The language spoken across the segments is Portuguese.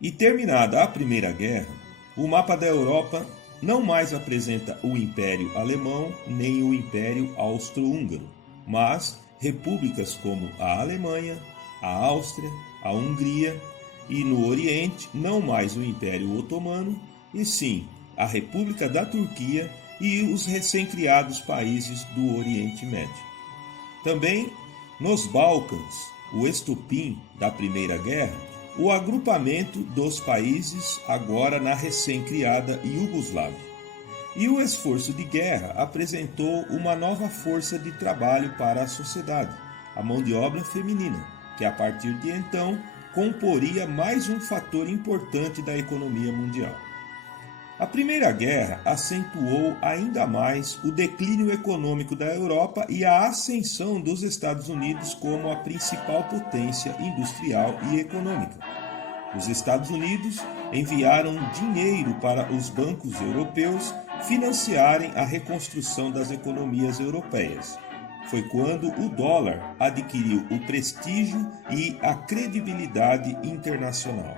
E terminada a Primeira Guerra, o mapa da Europa não mais apresenta o Império Alemão nem o Império Austro-Húngaro, mas repúblicas como a Alemanha, a Áustria, a Hungria e no Oriente não mais o Império Otomano, e sim a República da Turquia e os recém-criados países do Oriente Médio. Também nos Balcãs, o estopim da Primeira Guerra, o agrupamento dos países agora na recém-criada Iugoslávia. E o esforço de guerra apresentou uma nova força de trabalho para a sociedade, a mão de obra feminina, que a partir de então comporia mais um fator importante da economia mundial. A Primeira Guerra acentuou ainda mais o declínio econômico da Europa e a ascensão dos Estados Unidos como a principal potência industrial e econômica. Os Estados Unidos enviaram dinheiro para os bancos europeus financiarem a reconstrução das economias europeias. Foi quando o dólar adquiriu o prestígio e a credibilidade internacional.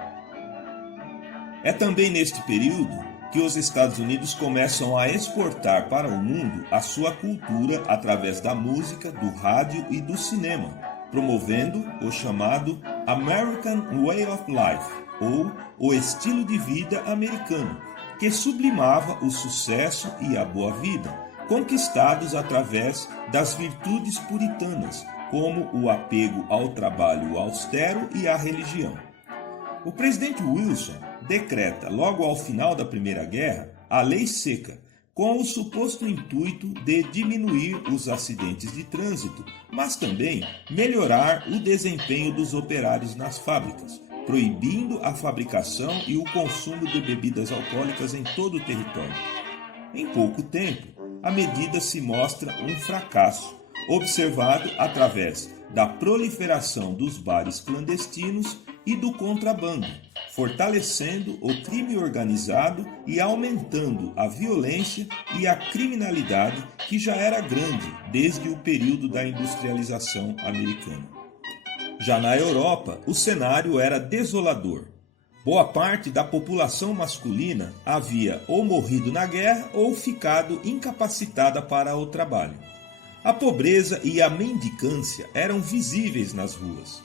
É também neste período que os Estados Unidos começam a exportar para o mundo a sua cultura através da música, do rádio e do cinema, promovendo o chamado American Way of Life, ou o estilo de vida americano, que sublimava o sucesso e a boa vida, conquistados através das virtudes puritanas, como o apego ao trabalho austero e à religião. O presidente Wilson decreta, logo ao final da Primeira Guerra, a Lei Seca, com o suposto intuito de diminuir os acidentes de trânsito, mas também melhorar o desempenho dos operários nas fábricas, proibindo a fabricação e o consumo de bebidas alcoólicas em todo o território. Em pouco tempo, a medida se mostra um fracasso, observado através da proliferação dos bares clandestinos e do contrabando, fortalecendo o crime organizado e aumentando a violência e a criminalidade que já era grande desde o período da industrialização americana. Já na Europa, o cenário era desolador. Boa parte da população masculina havia ou morrido na guerra ou ficado incapacitada para o trabalho. A pobreza e a mendicância eram visíveis nas ruas.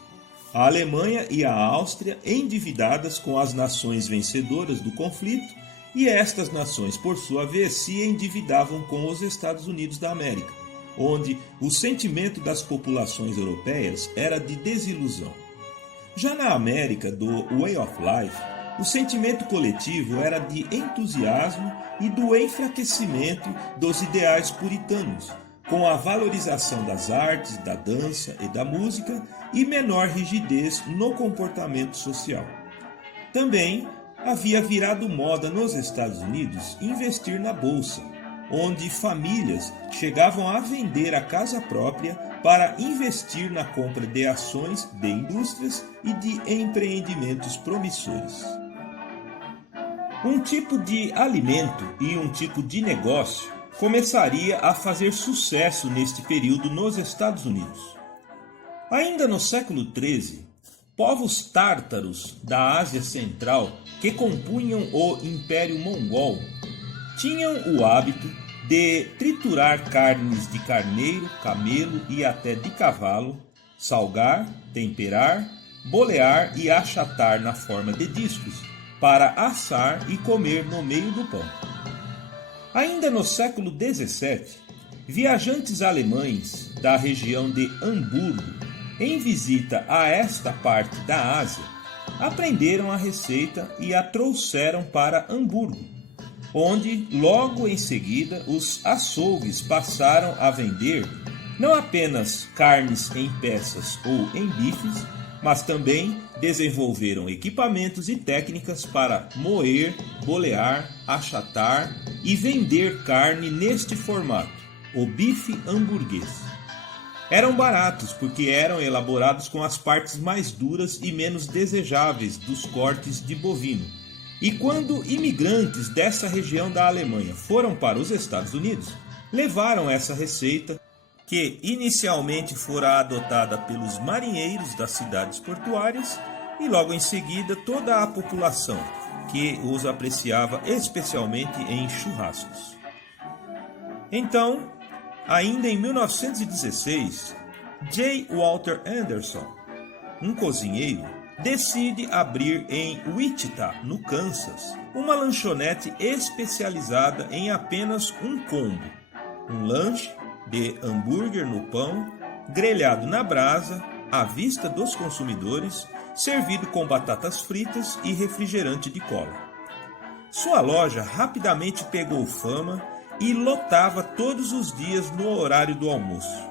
A Alemanha e a Áustria endividadas com as nações vencedoras do conflito, e estas nações, por sua vez, se endividavam com os Estados Unidos da América, onde o sentimento das populações europeias era de desilusão. Já na América do Way of Life, o sentimento coletivo era de entusiasmo e do enfraquecimento dos ideais puritanos, com a valorização das artes, da dança e da música e menor rigidez no comportamento social. Também havia virado moda nos Estados Unidos investir na bolsa, onde famílias chegavam a vender a casa própria para investir na compra de ações de indústrias e de empreendimentos promissores. Um tipo de alimento e um tipo de negócio começaria a fazer sucesso neste período nos Estados Unidos. Ainda no século XIII, povos tártaros da Ásia Central que compunham o Império Mongol tinham o hábito de triturar carnes de carneiro, camelo e até de cavalo, salgar, temperar, bolear e achatar na forma de discos, para assar e comer no meio do pão. Ainda no século XVII, viajantes alemães da região de Hamburgo, em visita a esta parte da Ásia, aprenderam a receita e a trouxeram para Hamburgo, onde logo em seguida os açougues passaram a vender não apenas carnes em peças ou em bifes, mas também desenvolveram equipamentos e técnicas para moer, bolear, achatar e vender carne neste formato, o bife hamburguês. Eram baratos porque eram elaborados com as partes mais duras e menos desejáveis dos cortes de bovino. E quando imigrantes dessa região da Alemanha foram para os Estados Unidos, levaram essa receita, que inicialmente fora adotada pelos marinheiros das cidades portuárias, e logo em seguida toda a população, que os apreciava especialmente em churrascos. Então, ainda em 1916, J. Walter Anderson, um cozinheiro, decide abrir em Wichita, no Kansas, uma lanchonete especializada em apenas um combo: um lanche de hambúrguer no pão, grelhado na brasa, à vista dos consumidores, servido com batatas fritas e refrigerante de cola. Sua loja rapidamente pegou fama e lotava todos os dias no horário do almoço.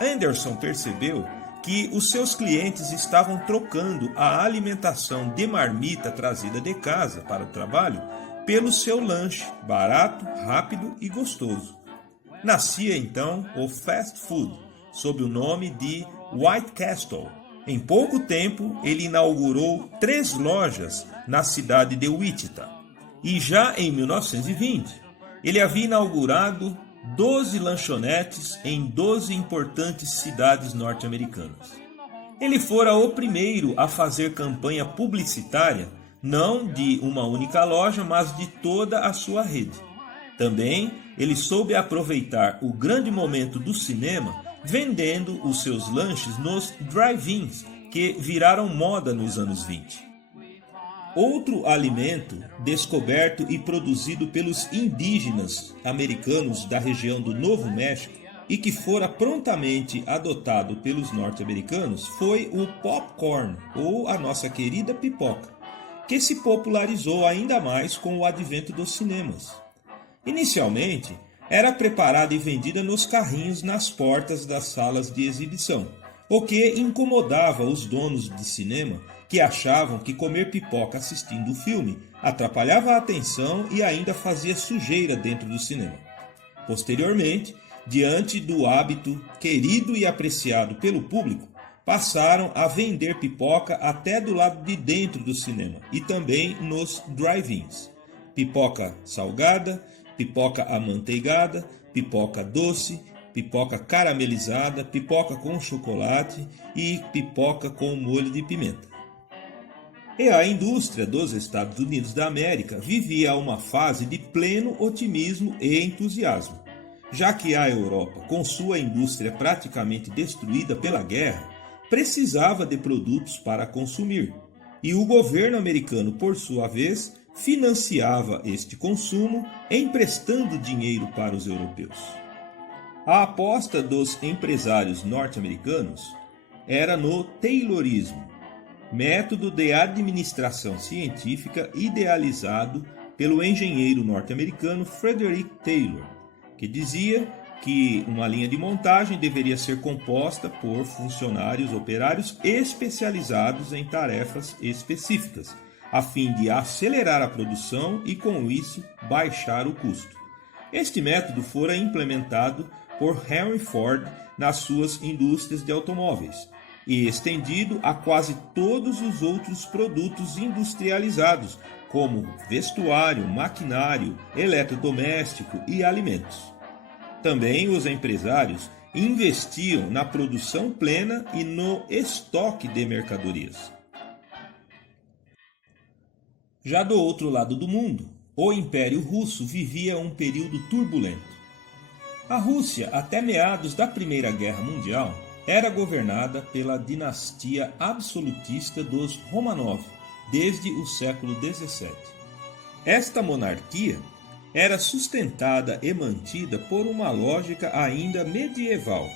Anderson percebeu que os seus clientes estavam trocando a alimentação de marmita trazida de casa para o trabalho pelo seu lanche, barato, rápido e gostoso. Nascia então o fast food, sob o nome de White Castle. Em pouco tempo, ele inaugurou 3 lojas na cidade de Wichita. E já em 1920, ele havia inaugurado 12 lanchonetes em 12 importantes cidades norte-americanas. Ele fora o primeiro a fazer campanha publicitária, não de uma única loja, mas de toda a sua rede. Também ele soube aproveitar o grande momento do cinema, vendendo os seus lanches nos drive-ins, que viraram moda nos anos 20. Outro alimento descoberto e produzido pelos indígenas americanos da região do Novo México e que fora prontamente adotado pelos norte-americanos foi o popcorn, ou a nossa querida pipoca, que se popularizou ainda mais com o advento dos cinemas. Inicialmente, era preparada e vendida nos carrinhos nas portas das salas de exibição, o que incomodava os donos de cinema, que achavam que comer pipoca assistindo o filme atrapalhava a atenção e ainda fazia sujeira dentro do cinema. Posteriormente, diante do hábito querido e apreciado pelo público, passaram a vender pipoca até do lado de dentro do cinema e também nos drive-ins. Pipoca salgada, pipoca amanteigada, pipoca doce, pipoca caramelizada, pipoca com chocolate e pipoca com molho de pimenta. E a indústria dos Estados Unidos da América vivia uma fase de pleno otimismo e entusiasmo, já que a Europa, com sua indústria praticamente destruída pela guerra, precisava de produtos para consumir, e o governo americano, por sua vez, financiava este consumo emprestando dinheiro para os europeus. A aposta dos empresários norte-americanos era no Taylorismo, método de administração científica idealizado pelo engenheiro norte-americano Frederick Taylor, que dizia que uma linha de montagem deveria ser composta por funcionários operários especializados em tarefas específicas, a fim de acelerar a produção e, com isso, baixar o custo. Este método fora implementado por Henry Ford nas suas indústrias de automóveis e estendido a quase todos os outros produtos industrializados, como vestuário, maquinário, eletrodoméstico e alimentos. Também os empresários investiam na produção plena e no estoque de mercadorias. Já do outro lado do mundo, o Império Russo vivia um período turbulento. A Rússia, até meados da Primeira Guerra Mundial, era governada pela dinastia absolutista dos Romanov, desde o século XVII. Esta monarquia era sustentada e mantida por uma lógica ainda medieval.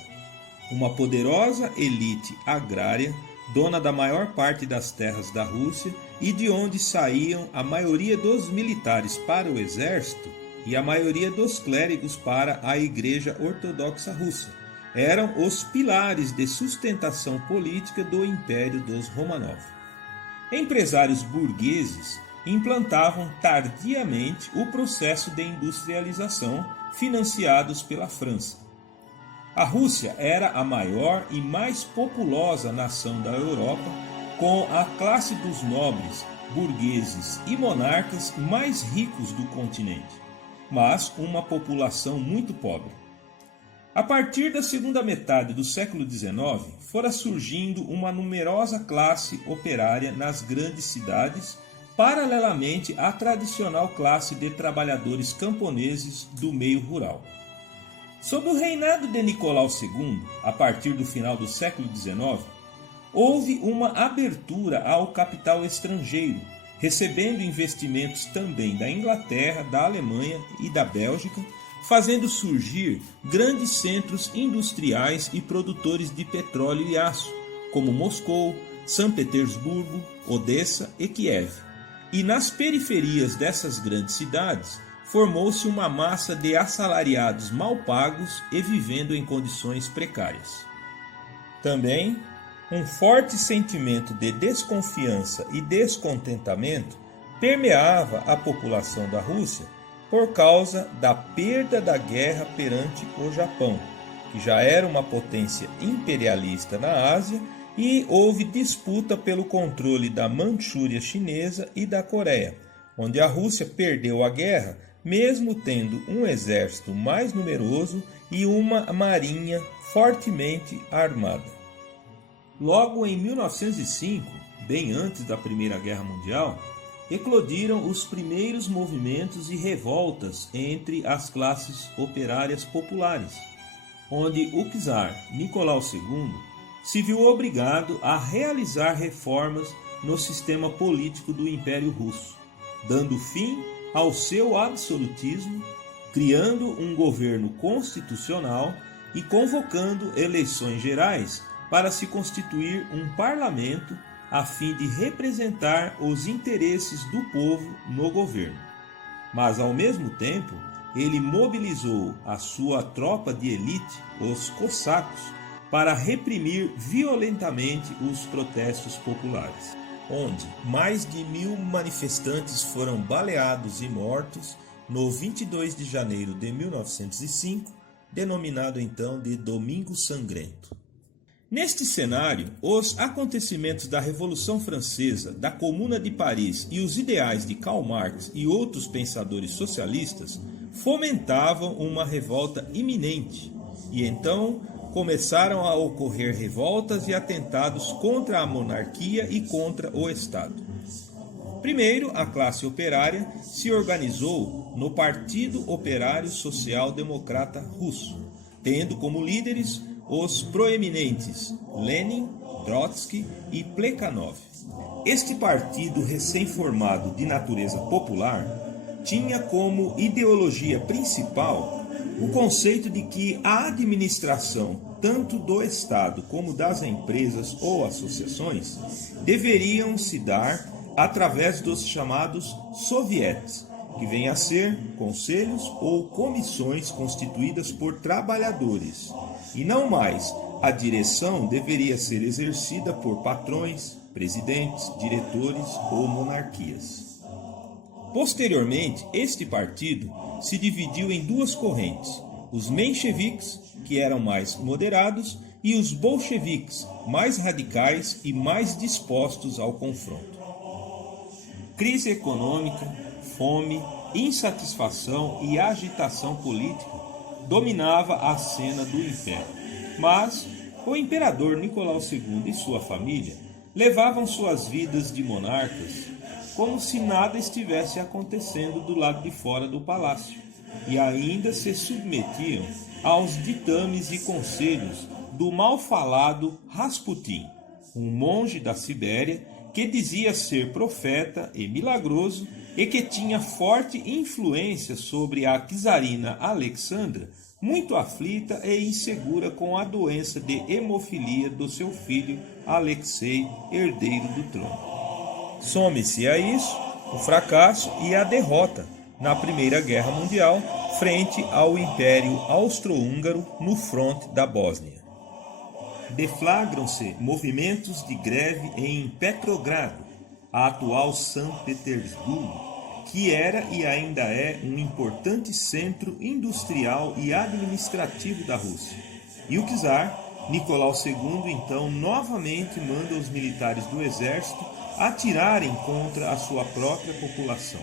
Uma poderosa elite agrária, dona da maior parte das terras da Rússia e de onde saíam a maioria dos militares para o exército e a maioria dos clérigos para a Igreja Ortodoxa Russa, eram os pilares de sustentação política do Império dos Romanov. Empresários burgueses implantavam tardiamente o processo de industrialização financiados pela França. A Rússia era a maior e mais populosa nação da Europa, com a classe dos nobres, burgueses e monarcas mais ricos do continente, mas uma população muito pobre. A partir da segunda metade do século XIX, fora surgindo uma numerosa classe operária nas grandes cidades, paralelamente à tradicional classe de trabalhadores camponeses do meio rural. Sob o reinado de Nicolau II, a partir do final do século XIX, houve uma abertura ao capital estrangeiro, recebendo investimentos também da Inglaterra, da Alemanha e da Bélgica, fazendo surgir grandes centros industriais e produtores de petróleo e aço, como Moscou, São Petersburgo, Odessa e Kiev. E nas periferias dessas grandes cidades, formou-se uma massa de assalariados mal pagos e vivendo em condições precárias. Também, um forte sentimento de desconfiança e descontentamento permeava a população da Rússia por causa da perda da guerra perante o Japão, que já era uma potência imperialista na Ásia, e houve disputa pelo controle da Manchúria chinesa e da Coreia, onde a Rússia perdeu a guerra, mesmo tendo um exército mais numeroso e uma marinha fortemente armada. Logo em 1905, bem antes da Primeira Guerra Mundial, eclodiram os primeiros movimentos e revoltas entre as classes operárias populares, onde o czar Nicolau II se viu obrigado a realizar reformas no sistema político do Império Russo, dando fim ao seu absolutismo, criando um governo constitucional e convocando eleições gerais para se constituir um parlamento a fim de representar os interesses do povo no governo. Mas, ao mesmo tempo, ele mobilizou a sua tropa de elite, os cossacos, para reprimir violentamente os protestos populares, onde mais de 1.000 manifestantes foram baleados e mortos no 22 de janeiro de 1905, denominado então de Domingo Sangrento. Neste cenário, os acontecimentos da Revolução Francesa, da Comuna de Paris e os ideais de Karl Marx e outros pensadores socialistas fomentavam uma revolta iminente, e então começaram a ocorrer revoltas e atentados contra a monarquia e contra o Estado. Primeiro, a classe operária se organizou no Partido Operário Social Democrata Russo, tendo como líderes os proeminentes Lenin, Trotsky e Plekhanov. Este partido recém-formado de natureza popular tinha como ideologia principal o conceito de que a administração tanto do Estado como das empresas ou associações deveriam se dar através dos chamados sovietes, que vêm a ser conselhos ou comissões constituídas por trabalhadores, e não mais a direção deveria ser exercida por patrões, presidentes, diretores ou monarquias. Posteriormente, este partido se dividiu em duas correntes, os mencheviques, que eram mais moderados, e os bolcheviques, mais radicais e mais dispostos ao confronto. Crise econômica, fome, insatisfação e agitação política dominava a cena do Império, mas o imperador Nicolau II e sua família levavam suas vidas de monarcas como se nada estivesse acontecendo do lado de fora do palácio, e ainda se submetiam aos ditames e conselhos do mal-falado Rasputin, um monge da Sibéria que dizia ser profeta e milagroso e que tinha forte influência sobre a czarina Alexandra, muito aflita e insegura com a doença de hemofilia do seu filho Alexei, herdeiro do trono. Some-se a isso o fracasso e a derrota na Primeira Guerra Mundial frente ao Império Austro-Húngaro no fronte da Bósnia. Deflagram-se movimentos de greve em Petrogrado, a atual São Petersburgo, que era e ainda é um importante centro industrial e administrativo da Rússia. E o czar Nicolau II então novamente manda os militares do exército atirarem contra a sua própria população.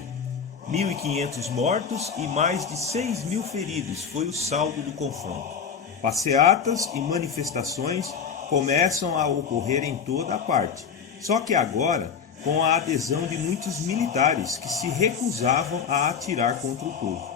1.500 mortos e mais de 6.000 feridos foi o saldo do confronto. Passeatas e manifestações começam a ocorrer em toda a parte, só que agora com a adesão de muitos militares que se recusavam a atirar contra o povo.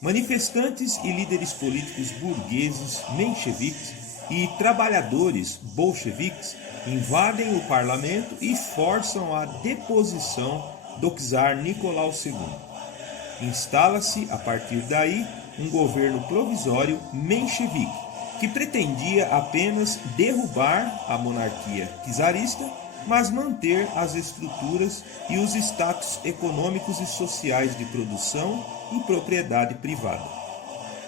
Manifestantes e líderes políticos burgueses mencheviques e trabalhadores bolcheviques invadem o parlamento e forçam a deposição do czar Nicolau II. Instala-se, a partir daí, um governo provisório menchevique, que pretendia apenas derrubar a monarquia czarista, mas manter as estruturas e os status econômicos e sociais de produção e propriedade privada.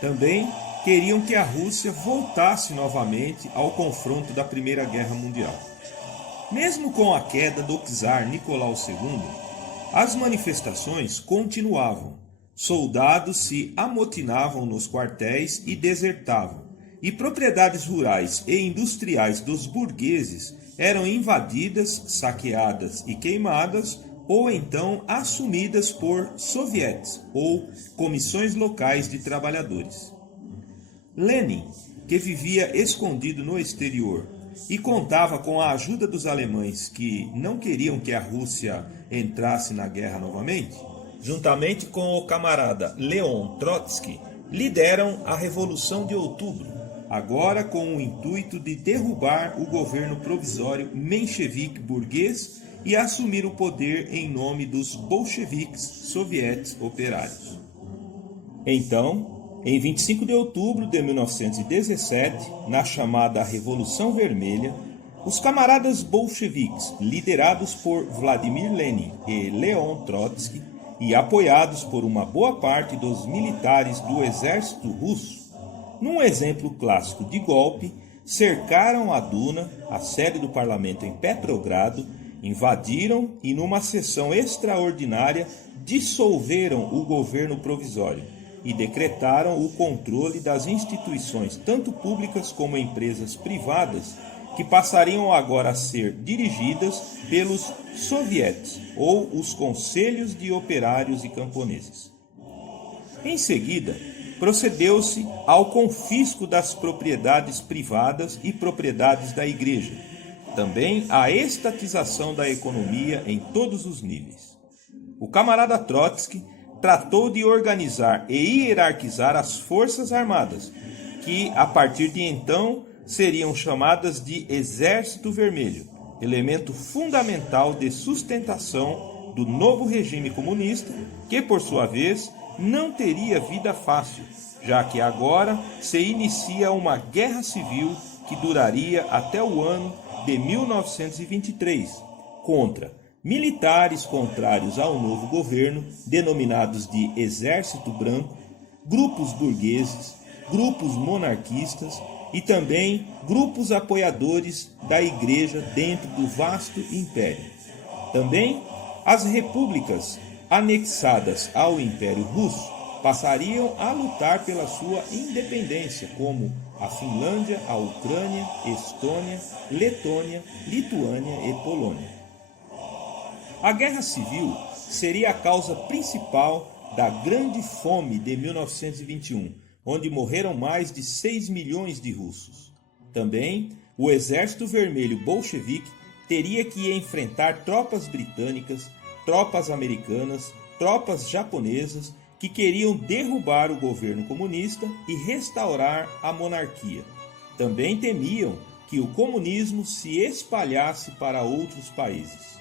Também queriam que a Rússia voltasse novamente ao confronto da Primeira Guerra Mundial. Mesmo com a queda do czar Nicolau II, as manifestações continuavam. Soldados se amotinavam nos quartéis e desertavam, e propriedades rurais e industriais dos burgueses eram invadidas, saqueadas e queimadas, ou então assumidas por sovietes ou comissões locais de trabalhadores. Lenin, que vivia escondido no exterior e contava com a ajuda dos alemães que não queriam que a Rússia entrasse na guerra novamente, juntamente com o camarada Leon Trotsky, lideram a Revolução de Outubro, agora com o intuito de derrubar o governo provisório menchevique burguês e assumir o poder em nome dos bolcheviques sovietes operários. Então, em 25 de outubro de 1917, na chamada Revolução Vermelha, os camaradas bolcheviques, liderados por Vladimir Lenin e Leon Trotsky, e apoiados por uma boa parte dos militares do exército russo, num exemplo clássico de golpe, cercaram a Duna, a sede do parlamento em Petrogrado, invadiram e, numa sessão extraordinária, dissolveram o governo provisório e decretaram o controle das instituições, tanto públicas como empresas privadas, que passariam agora a ser dirigidas pelos sovietes, ou os conselhos de operários e camponeses. Em seguida, procedeu-se ao confisco das propriedades privadas e propriedades da igreja, também à estatização da economia em todos os níveis. O camarada Trotsky tratou de organizar e hierarquizar as forças armadas, que, a partir de então, seriam chamadas de Exército Vermelho, elemento fundamental de sustentação do novo regime comunista, que, por sua vez, não teria vida fácil, já que agora se inicia uma guerra civil que duraria até o ano de 1923, contra militares contrários ao novo governo, denominados de Exército Branco, grupos burgueses, grupos monarquistas e também grupos apoiadores da Igreja dentro do vasto império. Também as repúblicas anexadas ao Império Russo passariam a lutar pela sua independência, como a Finlândia, a Ucrânia, Estônia, Letônia, Lituânia e Polônia. A Guerra Civil seria a causa principal da Grande Fome de 1921, onde morreram mais de 6 milhões de russos. Também, o Exército Vermelho bolchevique teria que enfrentar tropas britânicas, tropas americanas, tropas japonesas que queriam derrubar o governo comunista e restaurar a monarquia. Também temiam que o comunismo se espalhasse para outros países.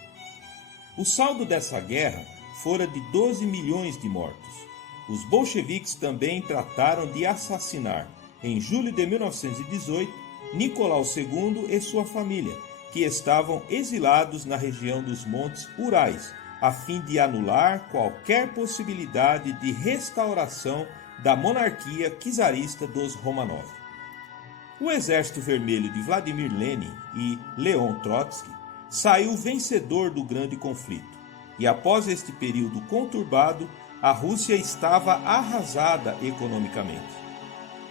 O saldo dessa guerra fora de 12 milhões de mortos. Os bolcheviques também trataram de assassinar, em julho de 1918, Nicolau II e sua família, que estavam exilados na região dos Montes Urais, a fim de anular qualquer possibilidade de restauração da monarquia czarista dos Romanov. O Exército Vermelho de Vladimir Lenin e Leon Trotsky saiu vencedor do grande conflito, e após este período conturbado, a Rússia estava arrasada economicamente.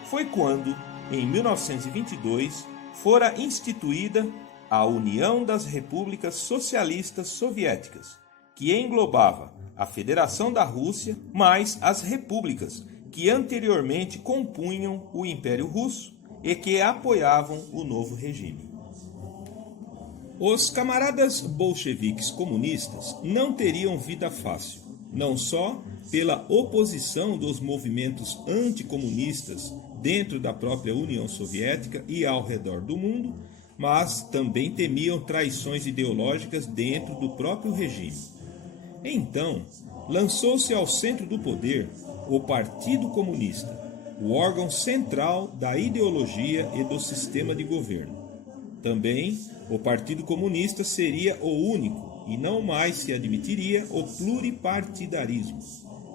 Foi quando, em 1922, fora instituída a União das Repúblicas Socialistas Soviéticas, que englobava a Federação da Rússia mais as repúblicas que anteriormente compunham o Império Russo e que apoiavam o novo regime. Os camaradas bolcheviques comunistas não teriam vida fácil, não só pela oposição dos movimentos anticomunistas dentro da própria União Soviética e ao redor do mundo, mas também temiam traições ideológicas dentro do próprio regime. Então, lançou-se ao centro do poder o Partido Comunista, o órgão central da ideologia e do sistema de governo. Também, o Partido Comunista seria o único e não mais se admitiria o pluripartidarismo,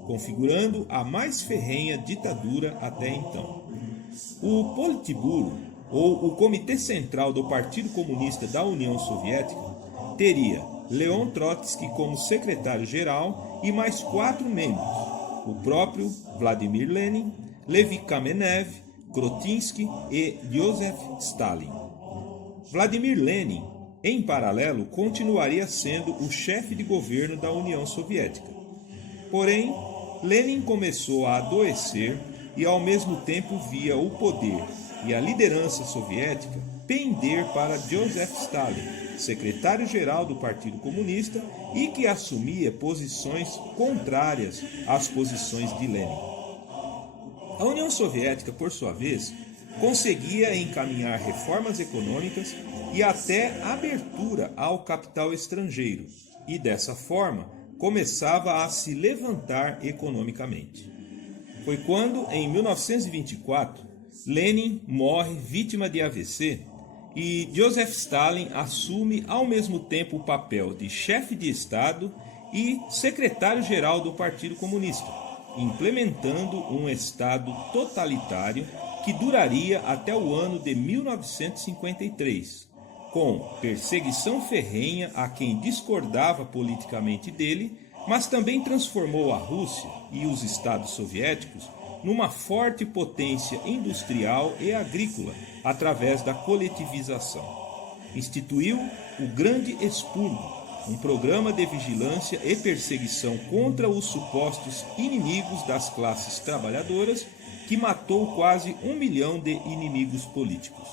configurando a mais ferrenha ditadura até então. O Politburo, ou o Comitê Central do Partido Comunista da União Soviética, teria Leon Trotsky como secretário-geral e mais 4 membros, o próprio Vladimir Lenin, Levi Kamenev, Krotinsky e Joseph Stalin. Vladimir Lenin, em paralelo, continuaria sendo o chefe de governo da União Soviética. Porém, Lenin começou a adoecer e ao mesmo tempo via o poder e a liderança soviética pender para Joseph Stalin, secretário-geral do Partido Comunista e que assumia posições contrárias às posições de Lenin. A União Soviética, por sua vez, conseguia encaminhar reformas econômicas e até abertura ao capital estrangeiro, e dessa forma começava a se levantar economicamente. Foi quando, em 1924, Lenin morre vítima de AVC e Joseph Stalin assume ao mesmo tempo o papel de chefe de Estado e secretário-geral do Partido Comunista, implementando um Estado totalitário que duraria até o ano de 1953, com perseguição ferrenha a quem discordava politicamente dele, mas também transformou a Rússia e os Estados soviéticos numa forte potência industrial e agrícola através da coletivização. Instituiu o Grande Expurgo, um programa de vigilância e perseguição contra os supostos inimigos das classes trabalhadoras que matou quase 1 milhão de inimigos políticos.